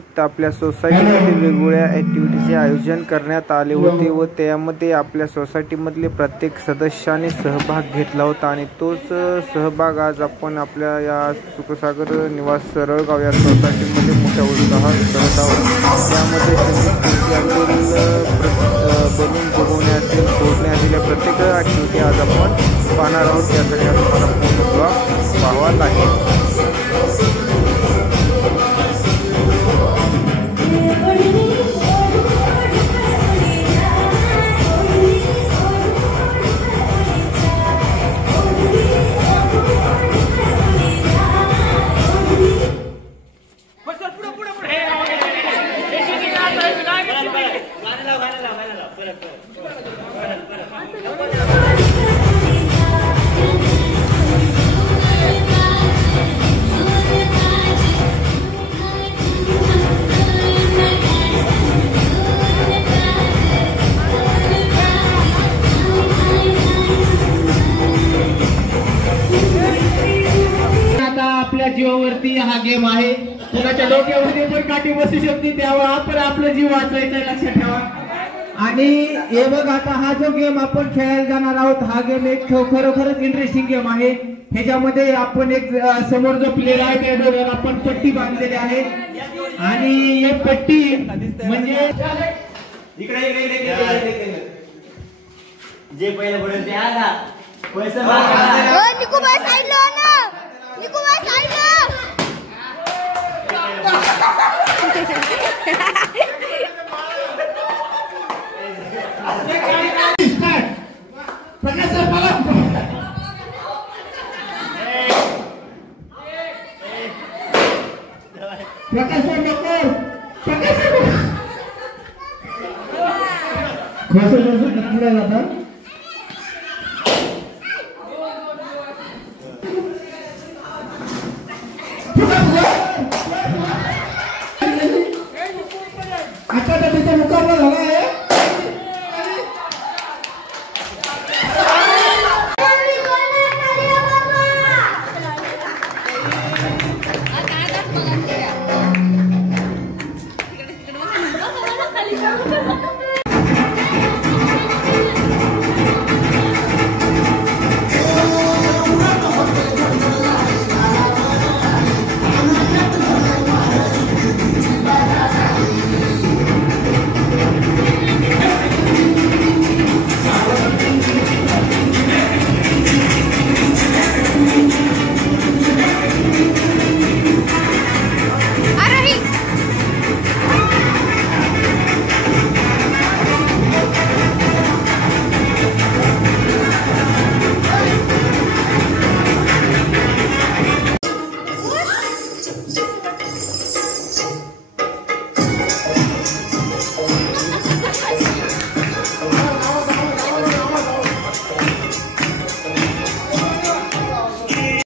निमित्त आपल्या सोसायटीमध्ये वेगवेगळ्या ॲक्टिव्हिटीचे आयोजन करण्यात आले होते व त्यामध्ये आपल्या सोसायटीमधले प्रत्येक सदस्याने सहभाग घेतला होता आणि तोच सहभाग आज आपण आपल्या या सुखसागर निवास सरळगाव या सोसायटीमध्ये मोठ्या उत्साहात करत आहोत। त्यामध्ये बलून बघवणे असेल, फोडणे असेल, या प्रत्येक ॲक्टिव्हिटी आज आपण पाहणार आहोत। त्यासाठी तुम्हाला पूर्ण ब्लॉग पाहावा लागेल। आपल्या जीवावरती हा गेम आहे। कुणाच्या डोक्यावरती पण काठी बसू शकते, त्यावर आपण आपला जीव वाचवायचा लक्षात ठेवा। आणि हे बघ, आता हा जो गेम आपण खेळायला जाणार आहोत, हा गेम एक खरोखरच इंटरेस्टिंग गेम आहे। ह्याच्यामध्ये आपण एक समोर जो प्लेयर आहे त्या डोक्याला आपण पट्टी बांधलेली आहे आणि हे पट्टी म्हणजे जे पहिले पडेल ते आला पैसा प्रकाश